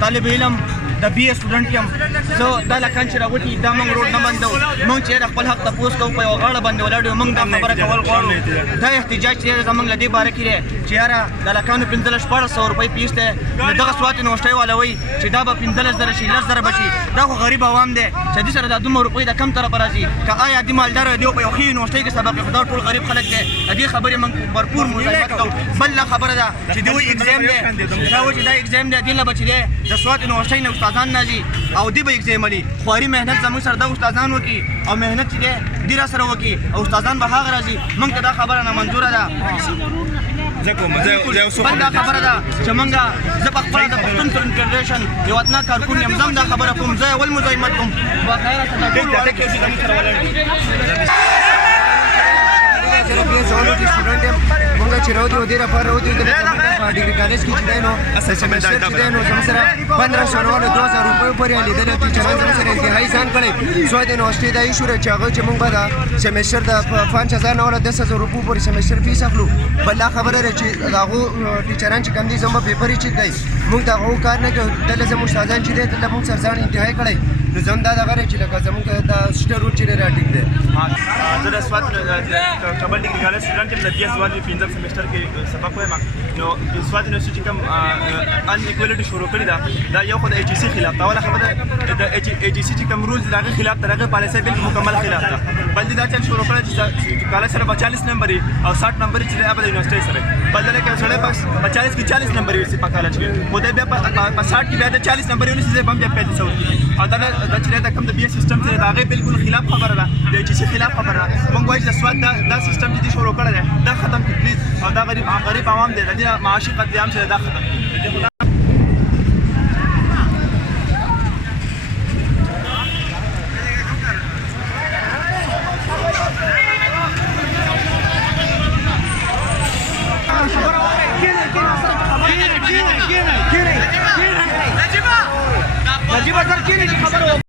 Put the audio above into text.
طالب علم د بی اے سټوډنټ یم زه دا لکان چې راغوټي دا موږ روډ نه بندو موږ چې خپل حق تپوس کوو په یوه غاړه باندې ولاړ یو موږ دا خبره کول غواړو دا احتجاج چې دی زموږ له دې باره کې دی چې یاره د لکانو 1500 روپۍ فیس دی نو دغه سوات یونیورسټۍ والا وایي چې دا به 15,000 شي 10,000 به شي دا خو غریب عوام دی چې دې سره دا دومره روپۍ د کم طرفه راځي که آیا دې مالدار دی په یو ښې یونیورسټۍ کې سبق دا ټول غریب خلک دی د دې خبرې موږ भरपूर مزاحمت کوو بل خبره ده چې دوی ایگزام دی دا و چې دا ایگزام دی دې له به چې دی د سوات یونیورسټۍ نه استادان راځي او دی به ایگزام لري خواري محنت زموږ سره دا استادان وکړي او محنت چې دی دې را سره وکړي او استادان به هغه راځي موږ ته دا خبره نامنظوره ده بل دا خبره ده چې موږ زه په خپله د پښتون کنفدریشن یو اتنا کارکون یم زه هم دا خبره کوم زه اول مزاحمت کوم باخیره ټول واړه کې زموږ سره ولاړ دي مونږ چې راوځو د لپاره راوځو د ډیګري کالج کې چې دی نو سیمسټر چې دی نو زموږ سره 1500 نو 2000 روپۍ پورې لیدل ټیچران زموږ سره انتهایی ځان کړی سواد یونیورسټۍ دا ایشو چې هغه چې مونږ به دا سیمسټر د 5000 نه 10000 روپۍ پورې سیمسټر فیس اخلو بل خبره ده چې هغه ټیچران چې کوم دي زموږ پیپر یې چې دی مونږ دا هغه کار نه کوو دلته زموږ استادان چې دی دلته مونږ سره ځان انتهایی کړی نو زم دا دغه چې لکه زموږ د سټر روټ چې راټیک دی زه د سوات کابل ډیګري کالج سټوډنټ یم د بی سوات 15 سیمسټر کې سبق وایم نو سوات یونیورسټي کوم ان ایکوالټي شروع کړی دا یو خو د ایچ سی خلاف دا ولا خبره د ایچ سی چې کوم رولز دغه خلاف دغه پالیسي بالکل مکمل خلاف ده بل دا چې شروع کړی چې کالج سره 40 نمبر او 60 نمبر چې د یونیورسټي سره بل دا کې سره 40 کې 40 نمبر وي په کالج کې خو دا بیا په 60 کې بیا د 40 نمبر ونیسي بم بیا پیدا شو او دا چې دا کوم د بی سیستم سره دغه بالکل خلاف خبره ده د ایچ سی خلاف خبره ده مونږ وایو چې سواد دا سیستم چې شروع کړی دی دا ختم کړي پلیز او دا غریب عوام دی د دې معاشي قتل چې دا ختم نجیب اکر کینې خبره